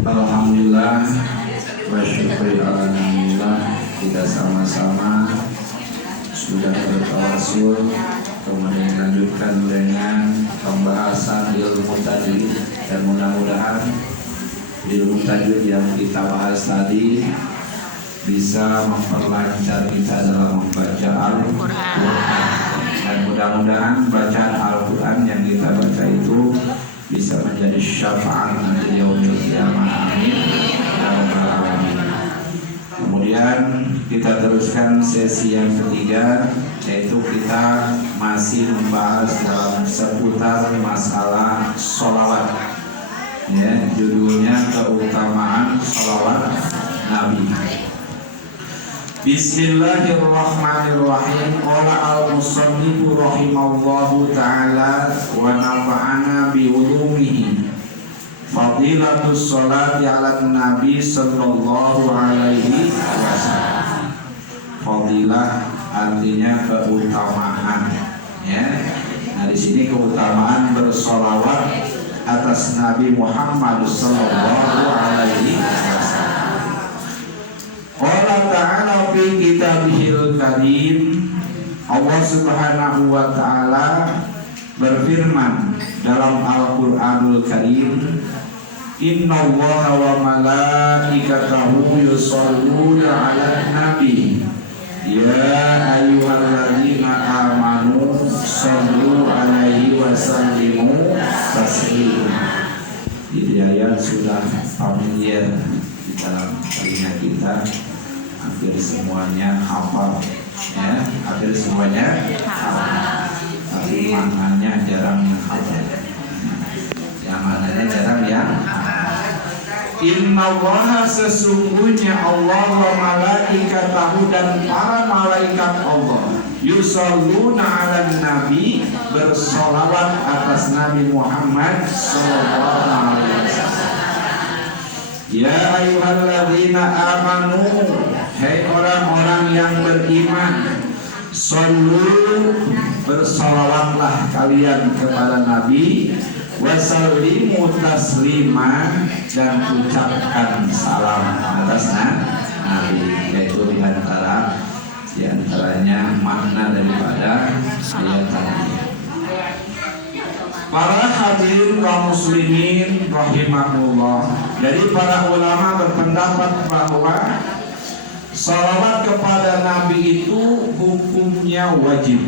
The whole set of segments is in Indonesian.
Alhamdulillah wa syukri alhamdulillah, kita sama-sama sudah bertawasul kemudian lanjutkan dengan pembahasan ilmu tajwid, dan mudah-mudahan ilmu tajwid yang kita bahas tadi bisa memperlancar kita dalam membaca Al-Quran, dan mudah-mudahan bacaan Al-Quran yang kita baca itu bisa menjadi syafaat nanti di yaumil qiyamah. Amin ya rabbal alamin. Kemudian kita teruskan sesi yang ketiga, yaitu kita masih membahas dalam seputar masalah sholawat. Ya, judulnya keutamaan sholawat Nabi. Bismillahirrahmanirrahim. Qala al-musannifu rahimallahu ta'ala wa nafa'ana bi ulumihi. Fadilatus sholati 'alan nabi sallallahu alaihi wasallam. Fadilah artinya keutamaan, ya. Nah, di sini keutamaan bersolawat atas Nabi Muhammad sallallahu alaihi wasallam. Allah Ta'ala fi kitabihil karim, Allah Subhanahu wa Ta'ala berfirman dalam Al-Qur'anul Karim, Inna Allaha wa malaikatahu yusholluna 'alan nabi ya ayyuhalladzina amanu shollu 'alaihi wa sallimu taslima. Ini ayat sudah familiar di dalam telinga kita, hampir semuanya hafal, ya, hampir semuanya hafal, tapi maknanya jarang hafal, yang maknanya jarang yang Inna Allaha, sesungguhnya Allah, wa malaikatahu, dan para malaikat Allah, yusholluna 'alan nabi, bersolawat atas Nabi Muhammad sallallahu alaihi wasallam. Ya ayyuhalladzina amanu, hai orang-orang yang beriman, shollu, bersolawatlah kalian kepada Nabi, wasallimu taslima, dan ucapkan salam atas Nabi. Yaitu diantaranya makna daripada ayat tadi. Para hadirin kaum muslimin rahimahullah, jadi para ulama berpendapat bahwa salawat kepada Nabi itu hukumnya wajib.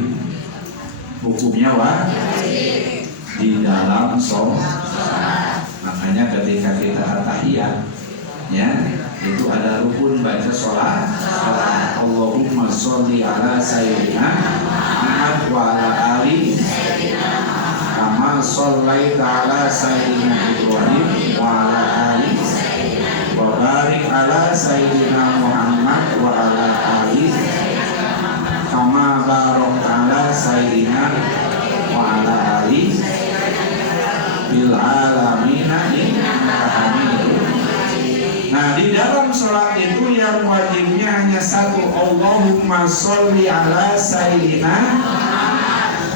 Hukumnya wajib di dalam sholat. Makanya ketika kita at-tahiyat, ya, itu ada rukun baca sholat. Allahumma sholli ala sayyidina Muhammad wa ala ali kama shollaita ala sayyidina Ibrahim wa ala ali wa barik ala sayyidina Muhammad wa ala ali kama barakta ala sayyidina wa ala ali bil alamina innaka hamidum. Nah, di dalam sholat itu yang wajibnya hanya satu, Allahumma sholli ala sayyidina.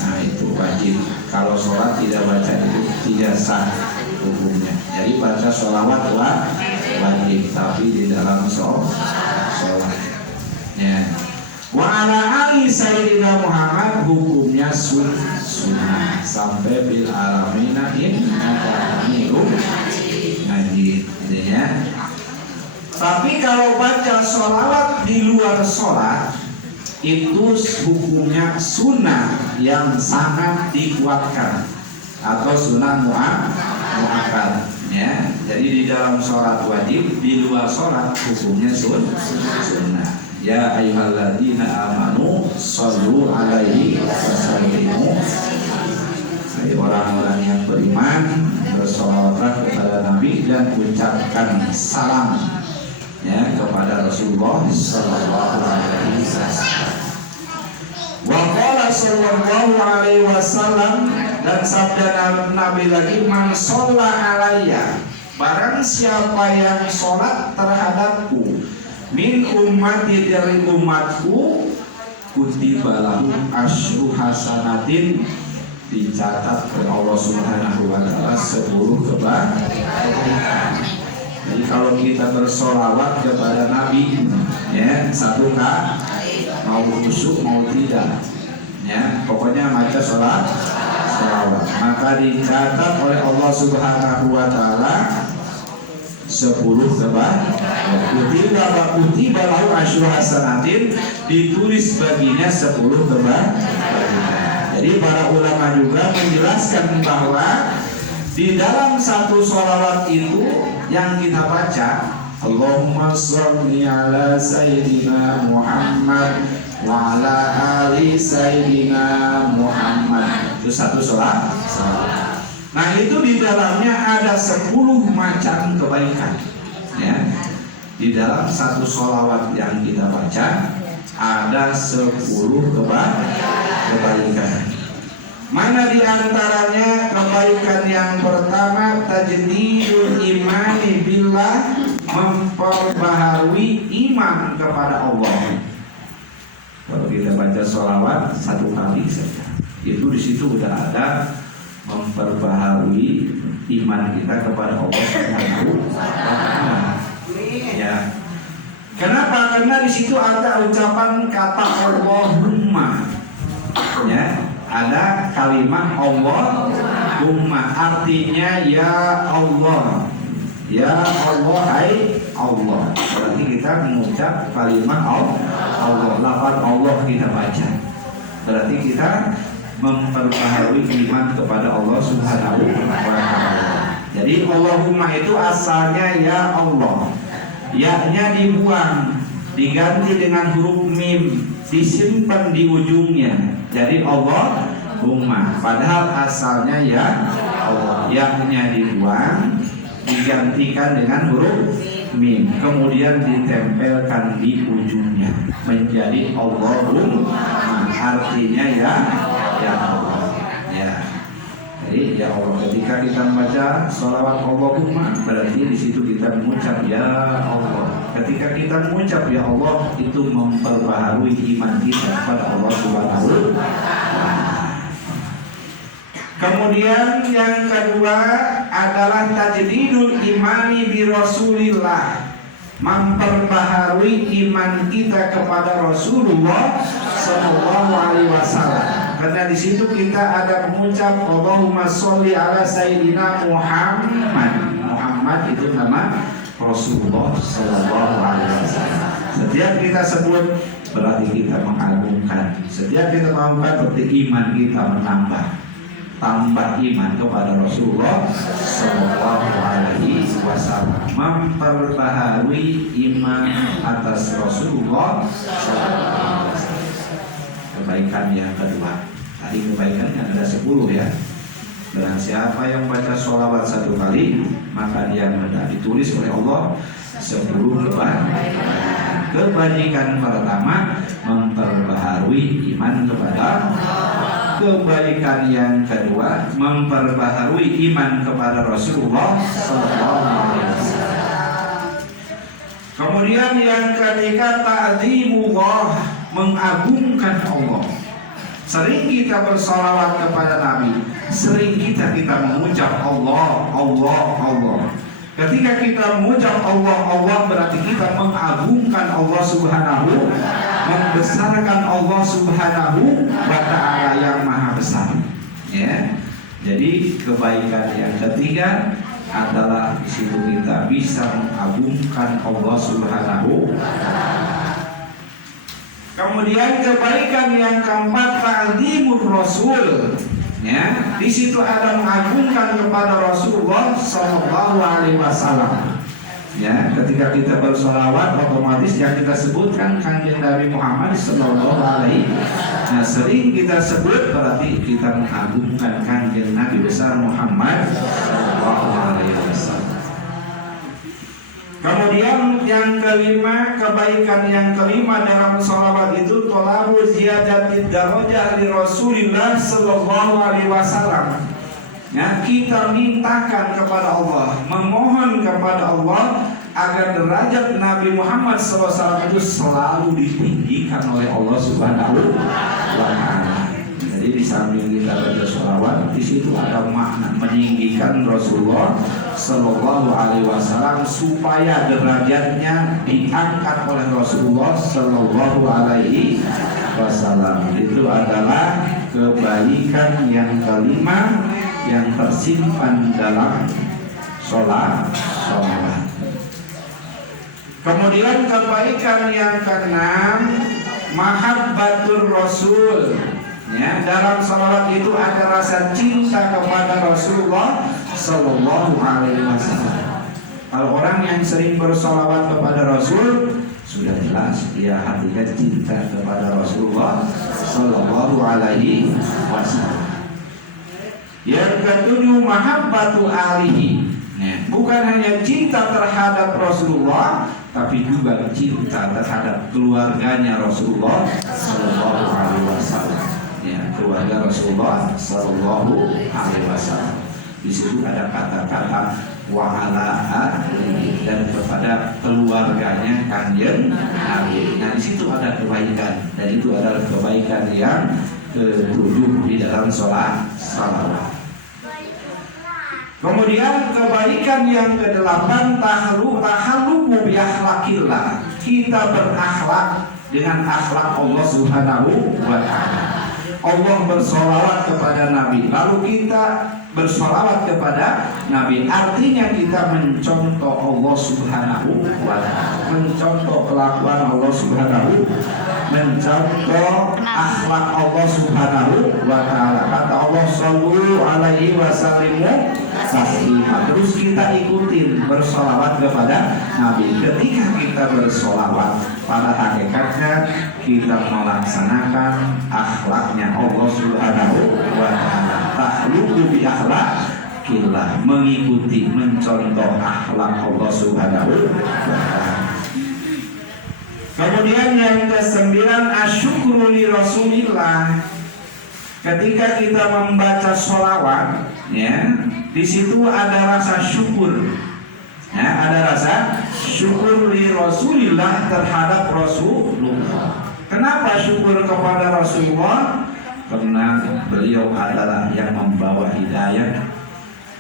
Nah, itu wajib. Kalau sholat tidak baca itu tidak sah hukumnya. Jadi baca sholawat wajib, tapi di dalam sholat. Ya. Wa ala ali sayyidina Muhammad hukumnya sunnah sampai bil alamina innaka hamidum majid. Ya. Tapi kalau baca sholawat di luar sholat itu hukumnya sunnah yang sangat dikuatkan atau sunnah muakkad. Ya, jadi di dalam sholat wajib, di luar sholat hukumnya sunnah. Ya ayyuhalladzina amanu shollu alaihi wasallimu. Jadi orang-orang yang beriman bersolawatlah kepada Nabi dan ucapkan salam. ya kepada Rasulullah sallallahu alaihi wasallam. Wa qala sallallahu alaihi wasallam, dan sabda Nabi lagi, man shalla alayya, barang siapa yang sholat terhadapku, min ummati, dari umatku, kutiba lahu asyru hasanatin, dicatat oleh Allah Subhanahu wa taala 10 kebaikan. Jadi kalau kita bersolawat kepada Nabi, ya, 1 kali, mau kusuk mau tidak, ya, pokoknya baca solawat, maka dicatat oleh Allah Subhanahu wa taala 10 kebaikan. Kutiba lahu asyru hasanatin, ditulis baginya 10 kebaikan. Jadi para ulama juga menjelaskan bahwa di dalam satu sholawat itu yang kita baca, Allahumma sholli ala Sayyidina Muhammad wa ala ali Sayyidina Muhammad, itu satu sholawat. Nah itu di dalamnya ada 10 macam kebaikan, ya. Di dalam satu sholawat yang kita baca ada 10 kebaikan. Mana di antaranya kebaikan yang pertama, tajdidul imani billah, memperbaharui iman kepada Allah. Kalau kita baca sholawat 1 kali saja, itu di situ udah ada memperbaharui iman kita kepada Allah Subhanahu wa taala. Ya. Kenapa? Karena di situ ada ucapan kata Allahumma. Ya, ada kalimat Allahumma, artinya ya Allah. Ya Allah, hai Allah. Berarti kita mengucap kalimat Allah, lafaz Allah kita baca. Berarti kita memperbaharui iman kepada Allah Subhanahu wa taala. Jadi Allahumma itu asalnya ya Allah. Ya-nya dibuang, diganti dengan huruf mim, disimpan di ujungnya. Jadi Allahumma, padahal asalnya ya Allah. Ya-nya dibuang, digantikan dengan huruf mim, kemudian ditempelkan di ujungnya menjadi Allahumma, artinya ya Allah. Ya. Jadi ya Allah, ketika kita membaca sholawat Allahumma, berarti di situ kita mengucap ya Allah. Ketika kita mengucap ya Allah, itu memperbaharui iman kita kepada Allah Subhanahu wa taala. Kemudian yang kedua adalah tajdidul imani bi Rasulillah, memperbaharui iman kita kepada Rasulullah sallallahu alaihi wasallam. Karena di situ kita ada mengucap Allahumma sholli ala Sayyidina Muhammad. Muhammad itu nama Rasulullah sallallahu alaihi wasallam. Setiap kita sebut berarti kita mengagungkan. Setiap kita mengagungkan berarti iman kita menambah. Tambah iman kepada Rasulullah sallallahu alaihi wasallam, memperbaharui iman atas Rasulullah sallallahu alaihi wasallam. Kebaikan yang kedua, tadi kebaikannya ada 10 ya. Dan siapa yang baca sholawat 1 kali, maka dia ditulis oleh Allah 10 kebaikan. Kebaikan pertama, memperbaharui iman kepada Allah. Kebaikan yang kedua, memperbaharui iman kepada Rasulullah sallallahu alaihi wasallam. Kemudian yang ketiga, ta'zimullah, mengagungkan Allah. Sering kita bersalawat kepada Nabi, sering kita mengucap Allah, Allah, Allah. Ketika kita mengucap Allah, Allah, berarti kita mengagungkan Allah Subhanahu, membesarkan Allah Subhanahu wa taala yang maha besar. Ya. Jadi kebaikan yang ketiga adalah di situ kita bisa mengagungkan Allah Subhanahu wa taala. Kemudian kebaikan yang keempat, ta'zimur Rasul. Ya, di situ ada mengagungkan kepada Rasulullah sallallahu alaihi wasallam. Ya, ketika kita bersolawat, otomatis yang kita sebutkan kanjeng Nabi Muhammad sallallahu alaihi wasallam. Nah, sering kita sebut berarti kita mengagungkan kanjeng Nabi besar Muhammad sallallahu alaihi wasallam. Kemudian yang kelima, kebaikan yang kelima dalam sholawat itu tolabu ziyadati darajah li Rasulillah sallallahu alaihi wasallam. Ya, kita mintakan kepada Allah, memohon kepada Allah agar derajat Nabi Muhammad SAW itu selalu ditinggikan oleh Allah Subhanahu wa Ta'ala. Jadi di samping kita baca sholawat, di situ ada makna meninggikan Rasulullah Sallallahu Alaihi Wasallam supaya derajatnya diangkat oleh Rasulullah Sallallahu Alaihi Wasallam. Itu adalah kebaikan yang kelima yang tersimpan dalam sholawat. Kemudian kebaikan yang keenam, mahabbatur Rasul. Ya, dalam salawat itu ada rasa cinta kepada Rasulullah Sallallahu Alaihi Wasallam. Kalau orang yang sering bersalawat kepada Rasul, sudah jelas dia hatinya cinta kepada Rasulullah Sallallahu Alaihi Wasallam. Yang ketujuh, mahabbatu alihi. Ya, bukan hanya cinta terhadap Rasulullah, tapi juga cinta terhadap keluarganya Rasulullah Sallallahu Alaihi Wasallam. Ya, keluarga Rasulullah Sallallahu Alaihi Wasallam. Di situ ada kata-kata wa'ala dan kepada keluarganya Kanjeng Nabi. Nah, di situ ada kebaikan, dan itu adalah kebaikan yang ketujuh di dalam sholawat. Kemudian kebaikan yang kedelapan, tahalluqu bi akhlaqillah. Kita berakhlak dengan akhlak Allah Subhanahu wa Ta'ala. Allah bersolawat kepada Nabi, lalu kita bersolawat kepada Nabi. Artinya kita mencontoh Allah Subhanahu wa Ta'ala, mencontoh kelakuan Allah Subhanahu, mencontoh akhlak Allah Subhanahu wa Ta'ala. Kata Allah, sallu alaihi wasallimu taslima. Terus kita ikutin bersolawat kepada Nabi. Ketika kita bersolawat, pada hakikatnya kita melaksanakan akhlaknya Allah Subhanahu wa Ta'ala. Takhluqu bi akhlaqillah, mengikuti, mencontoh akhlak Allah Subhanahu wa Ta'ala. Kemudian yang kesembilan, asyukru li Rasulillah. Ketika kita membaca sholawat, ya, di situ ada rasa syukur. Ya, ada rasa syukur li Rasulillah terhadap Rasulullah. Kenapa syukur kepada Rasulullah? Karena beliau adalah yang membawa hidayah,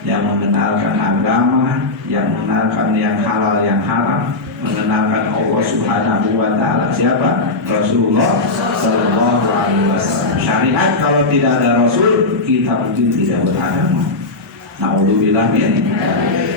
yang mengenalkan agama, yang mengenalkan yang halal yang haram, mengenalkan Allah Subhanahu wa Ta'ala. Siapa? Rasulullah Sallallahu Alaihi Wasallam. Syariat kalau tidak ada Rasul, kita mungkin tidak beragama. Na'udzubillah min.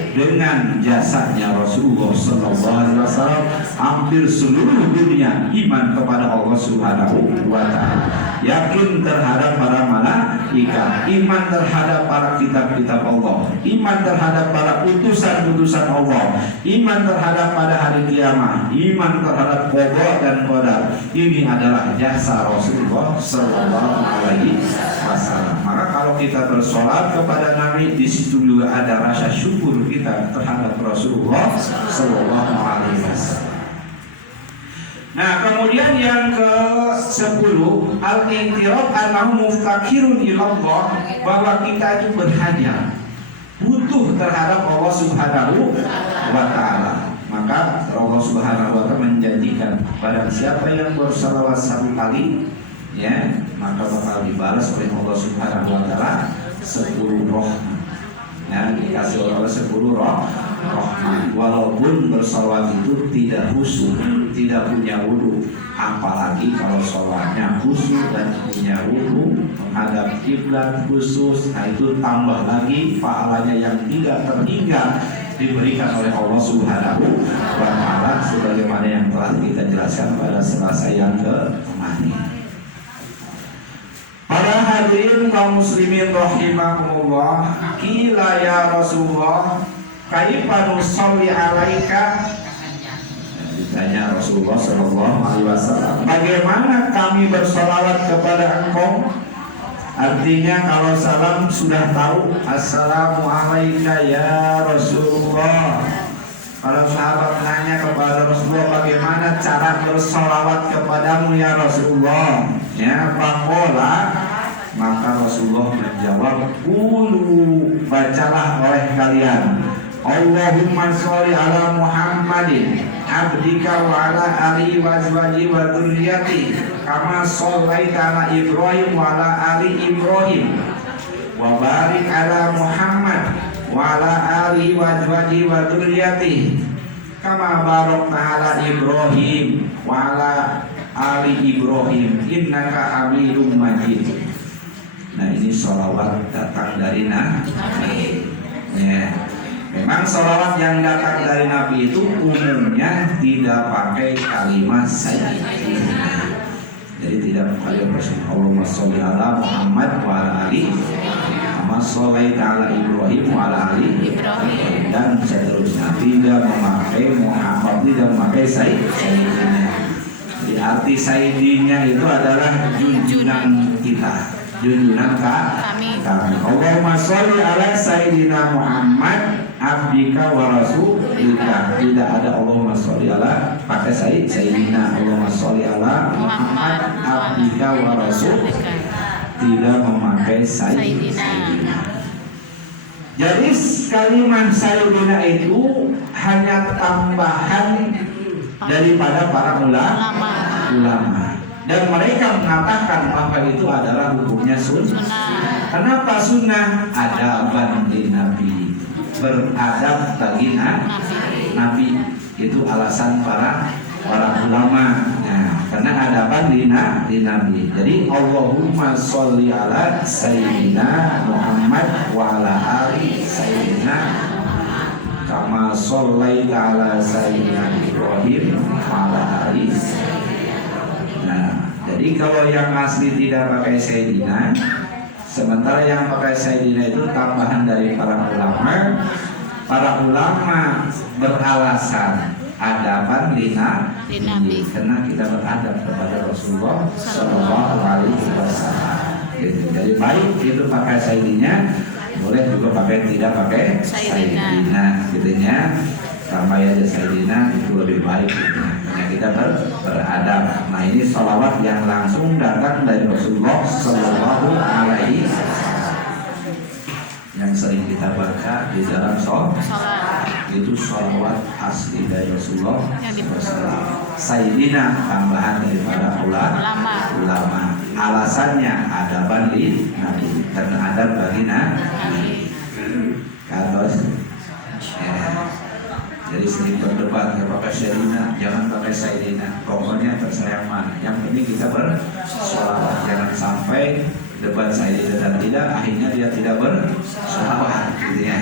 Dengan jasanya Rasulullah Sallallahu Alaihi Wasallam, hampir seluruh dunia iman kepada Allah Subhanahu wa Ta'ala, yakin terhadap para malaikat, iman terhadap para kitab-kitab Allah, iman terhadap para utusan-utusan Allah, iman terhadap pada hari kiamat, iman terhadap qada dan qadar. Ini adalah jasa Rasulullah Sallallahu Alaihi Wasallam. Maka kalau kita bersolat kepada Nabi, di situ juga ada rasa syukur kita terhadap Rasulullah Sallallahu Alaihi Wasallam. Nah, kemudian yang ke-10, al-i'tiraf annahu muftakirun ilallah, bahwa kita itu berhajat, butuh terhadap Allah Subhanahu wa Ta'ala. Maka Allah Subhanahu wa Ta'ala menjanjikan pada siapa yang bersalawat 1 kali, ya, maka bakal dibalas oleh Allah Subhanahu wa Ta'ala 10 rahmat. Ya, dikasih oleh 10 rahmat. Walaupun bersalawat itu tidak khusyuk, tidak punya wudu, apalagi kalau salawatnya khusyuk dan punya wudu, menghadap kiblat khusus, nah itu tambah lagi pahalanya yang tidak terhingga diberikan oleh Allah Subhanahu wa Ta'ala, sebagaimana yang telah kita jelaskan pada Selasa yang kemarin. Para hadirin kaum muslimin rahimakumullah, qila ya Rasulullah, kaifa nusalli alaika? Ditanya Rasulullah sallallahu alaihi wasallam, bagaimana kami bersalawat kepada engkau? Artinya kalau salam sudah tahu, assalamu alayka ya Rasulullah. Para sahabat nanya kepada Rasulullah, bagaimana cara bersolawat kepadamu ya Rasulullah? Ya, faqala, maka Rasulullah menjawab, qulu, bacalah oleh kalian, Allahumma sholli ala Muhammadin abdika wa ala alihi wa azwajihi wa dzurriyyati kama shallaita ala Ibrahim wa ala ali Ibrahim wa barik ala Muhammad wa ala alihi wa azwajihi wa dzurriyyati kama barakta ala Ibrahim wa ala ali Ibrahim innaka Hamidum Majid. Nah, ini sholawat datang dari Nabi. Ya. Memang sholawat yang datang dari Nabi itu umumnya tidak pakai kalimat sayyidina. Jadi tidak pakai Allahumma sholli ala Muhammad wa ala ali kama shallaita ala Ibrahim wa ala ali Ibrahim dan seterusnya. Tidak memakai Muhammad, tidak memakai sayyidina. Jadi arti sayyidina itu adalah junjungan kita, junjungan kami. Allahumma sholli ala sayyidina Muhammad abdika wa rasulika. Tidak ada Allahumma sholli ala pakai sayyidina. Allahumma sholli ala Muhammad abdika wa rasulika, tidak memakai sayyidina. Jadi kalimat sayyidina itu hanya tambahan daripada para ulama. Dan mereka mengatakan bahwa itu adalah hukumnya sunnah. Kenapa sunnah? Adaban di Nabi, beradab bagi Nabi. Itu alasan para ulama. Nah, karena adaban di Nabi. Jadi Allahumma sholli ala sayyidina Muhammad wa ala ali sayyidina kama shallaita ala sayyidina Ibrahim wa ala ali. Nah, jadi kalau yang asli tidak pakai sayyidina, sementara yang pakai sayyidina itu tambahan dari para ulama. Para ulama beralasan adaban di Nabi, karena kita beradab kepada Rasulullah Shallallahu Alaihi Wasallam. Jadi baik itu pakai sayyidina, boleh juga pakai tidak pakai sayyidina, gitunya. Tambah aja sayyidina itu lebih baik gitu. Karena kita beradab. Nah, ini sholawat yang langsung datang dari Rasulullah Sallallahu Alaihi Wasallam yang sering kita baca di dalam sholat. Itu sholawat asli dari Rasulullah SAW. Sayyidina tambahan daripada ulama. Alasannya adaban di Nabi, karena adab bagi Nabi. Katos. Jadi sering berdebat, pakai sayyidina, jangan pakai sayyidina. Pokoknya terserah yang mana. Yang penting kita bersolawat. Jangan sampai debat sayyidina dan tidak, akhirnya dia tidak bersolawat, gitu ya.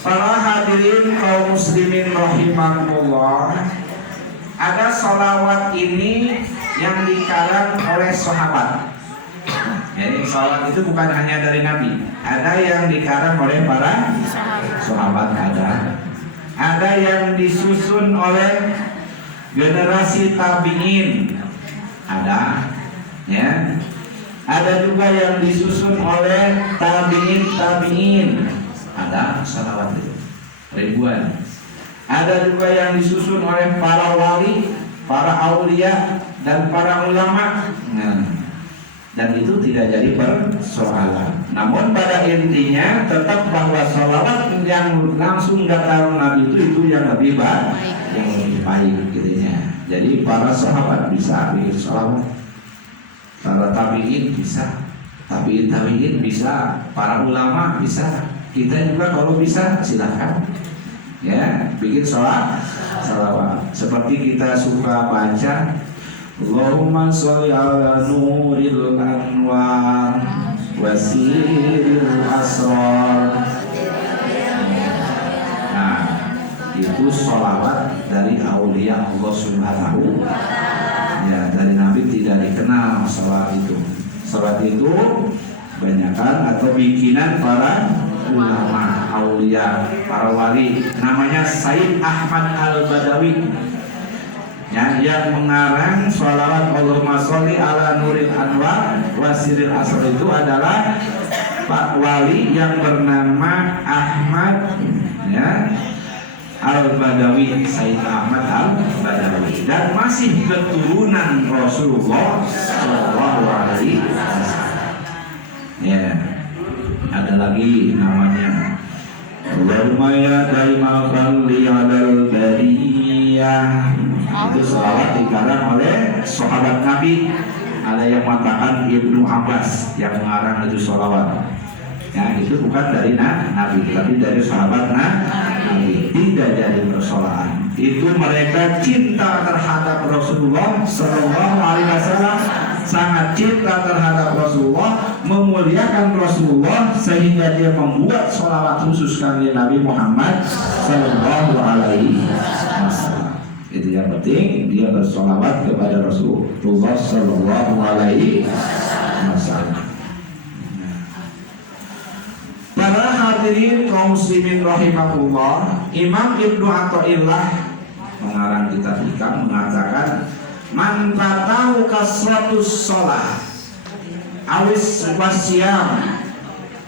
Para hadirin kaum muslimin rahimakumullah, ada solawat ini yang dikarang oleh sahabat. Jadi salawat itu bukan hanya dari Nabi, ada yang dikarang oleh para sahabat, ada yang disusun oleh generasi tabi'in, ada juga yang disusun oleh tabi'in, ada salawat itu ribuan. Ada juga yang disusun oleh para wali, para aulia dan para ulama. Dan itu tidak jadi persoalan. Namun pada intinya tetap bahwa sholawat yang langsung datang Nabi itu yang lebih baik, gitunya. Jadi para sahabat bisa bikin sholawat, para tabi'in bisa, tabi'in bisa, para ulama bisa. Kita juga kalau bisa silakan, ya, bikin sholawat. Seperti kita suka baca Allahumma sholli ala nuril anwar wasiril asrar. Nah, itu sholawat dari aulia Allah Subhanahu. Ya, dari Nabi tidak dikenal sholawat itu. Sholawat itu banyakan atau bikinan para ulama, aulia, para wali. Namanya Sayyid Ahmad Al-Badawi. Ya, yang mengarang sholawat Allahumma sholli ala nuril anwar wasiril asr itu adalah Pak Wali yang bernama Ahmad namanya Al-Badawi, Sayyid Ahmad Al-Badawi, dan masih keturunan Rasulullah Shallallahu Alaihi Wasallam. Ya, ada lagi namanya Allahumma ya daimal khalli alal bariyah. Itu selawat dikarang oleh sahabat Nabi. Ada yang mengatakan Ibnu Abbas yang mengarang itu selawat. Ya, itu bukan dari Nabi, tapi dari sahabat Nabi. Tidak jadi persoalan. Itu mereka cinta terhadap Rasulullah Sallallahu Alaihi Wasallam, sangat cinta terhadap Rasulullah, memuliakan Rasulullah sehingga dia membuat sholawat khusus kali Nabi Muhammad Sallallahu Alaihi Wasallam. Itu yang penting, dia bersolawat kepada Rasulullah Sallallahu Alaihi Wasallam. Para hadirin kaum muslimin rahimakumullah, Imam Ibnu Athaillah pengarang kitab Hikam mengatakan, man fatahu kasratus shalah awis wasyam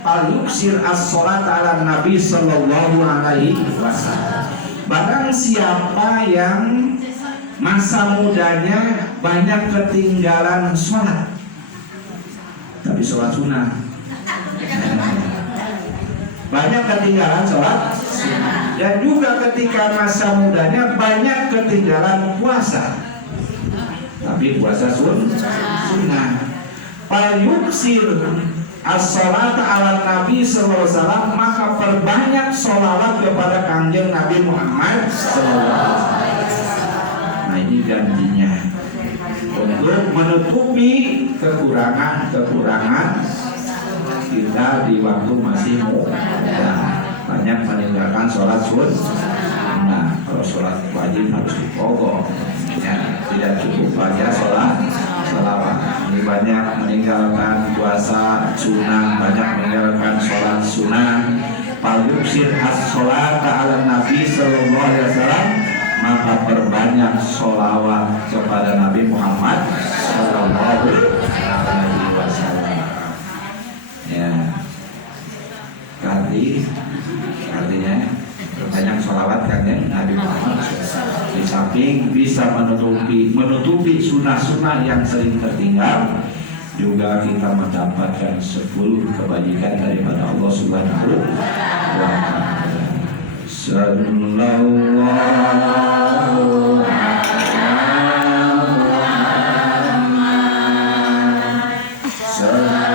fal yuksir as-shalat ala Nabi sallallahu alaihi wasallam. Barang siapa yang masa mudanya banyak ketinggalan sholat, tapi sholat sunnah, banyak ketinggalan sholat, dan juga ketika masa mudanya banyak ketinggalan puasa, tapi puasa sunnah. Fayuksir as-salata ala Nabi sallallahu alaihi wasallam, maka perbanyak sholawat kepada kanjeng Nabi Muhammad sallallahu alaihi wasallam. Nah, ini janjinya untuk menutupi kekurangan kita di waktu masih muda. Banyak meninggalkan sholat sunnah. Kalau sholat wajib harus dipokok, ya, tidak cukup saja sholat salawat. Ini banyak meninggalkan puasa sunnah, banyak meninggalkan sholat sunnah. Fayuksir as-sholat ala Nabi sallallahu alaihi wasallam, maka perbanyak sholawat kepada Nabi Muhammad sallallahu alaihi wasallam. Ya, artinya perbanyak sholawat kan ya Nabi Muhammad. Di samping bisa menutupi sunnah-sunnah yang sering tertinggal, juga kita mendapatkan 10 kebajikan daripada Allah Subhanahu wa Ta'ala. Sallallahu Wasallam.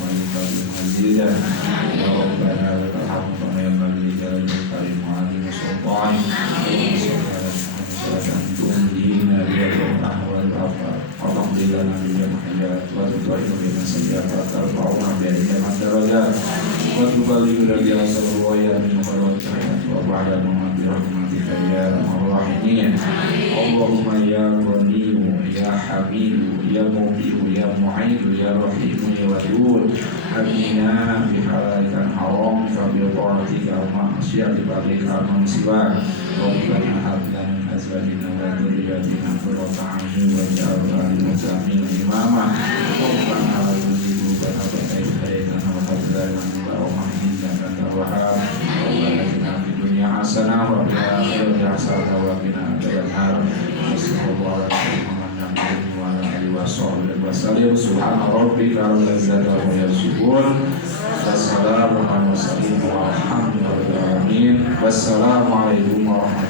مالك مزيدا يا ربنا لك الحمد كما ينبغي لجلالك الكريم وعظيم سلطانك أن تهدينا بيدك والعفو وتقضي لنا بجميع الحاجات وتطهر بنا سيئات وترفعنا بأيام الدرجات وتبلغنا بها سرورا من خيرات الحياة وبعد الممات برحمتك يا أرحم الراحمين اللهم يا غني يا حميد يا مبدئ يا معين يا رحيم يا ودود أمنا بحلالك الحرام فبطاعتك ومعصيتك عليك عمن سواك ربنا هب لنا من أزواجنا وذرياتنا قرة أعين واجعلنا للمتقين إماما ربنا لا تزغ قلوبنا بعد إذ هديتنا وهب لنا من لدنك إنك أنت الوهاب ربنا آتنا في الدنيا حسنة وفي الآخرة حسنة وقنا عذاب النار وصلى الله على محمد وعلى آله وصحبه وسلم سبحان ربك رب العزة عما يصفون والسلام على المرسلين والحمد لله رب العالمين والسلام عليكم ورحمة الله